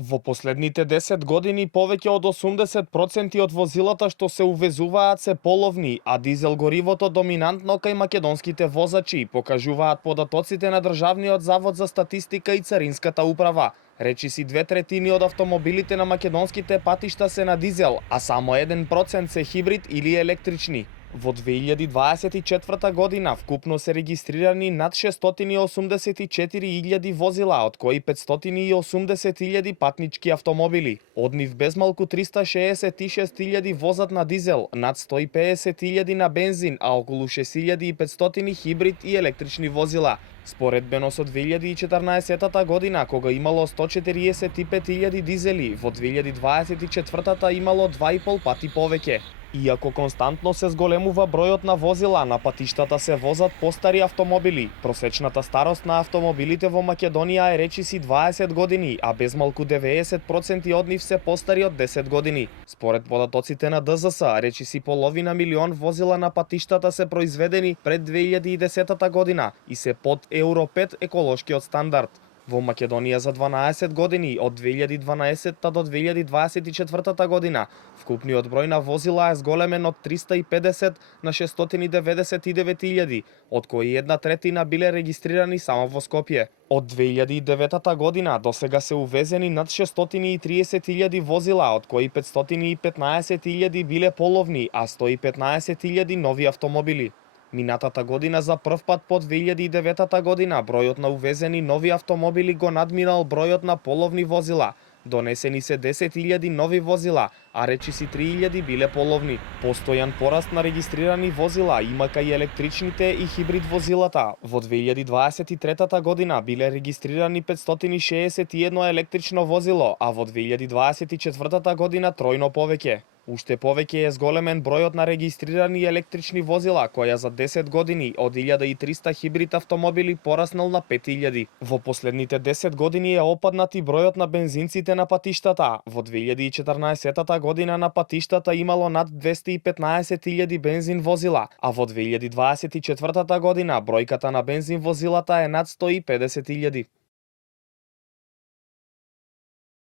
Во последните 10 години повеќе од 80% од возилата што се увезуваат се половни, а дизел горивото доминантно кај македонските возачи, покажуваат податоците на Државниот завод за статистика и Царинската управа. Речиси 2/3 од автомобилите на македонските патишта се на дизел, а само 1% се хибрид или електрични. Во 2024 година вкупно се регистрирани над 684.000 возила, од кои 580.000 патнички автомобили. Од нив безмалку 366.000 возат на дизел, над 150.000 на бензин, а околу 6.500 хибрид и електрични возила. Според Бенос од 2014 година, кога имало 145.000 дизели, во 2024 имало 2,5 пати повеќе. Иако константно се зголемува бројот на возила, на патиштата се возат постари автомобили. Просечната старост на автомобилите во Македонија е речиси 20 години, а безмалку 90% од нив се постари од 10 години. Според податоците на ДЗС, речиси половина милион возила на патиштата се произведени пред 2010 година и се под Евро 5 еколошкиот стандард. Во Македонија за 12 години, од 2012 до 2024 година, вкупниот број на возила е зголемен од 350 на 699.000, од кои 1/3 биле регистрирани само во Скопје. Од 2009 година до сега се увезени над 630.000 возила, од кои 515.000 биле половни, а 115.000 нови автомобили. Минатата година за прв пат по 2009 година бројот на увезени нови автомобили го надминал бројот на половни возила. Донесени се 10.000 нови возила, а речиси 3.000 биле половни. Постојан пораст на регистрирани возила има кај електричните и хибрид возилата. Во 2023 година биле регистрирани 561 електрично возило, а во 2024 година тројно повеќе. Уште повеќе е зголемен бројот на регистрирани електрични возила, која за 10 години од 1300 хибрид автомобили пораснал на 5000. Во последните 10 години е опаднат и бројот на бензинците на патиштата. Во 2014 година на патиштата имало над 215.000 бензин возила, а во 2024 година бројката на бензин возилата е над 150.000.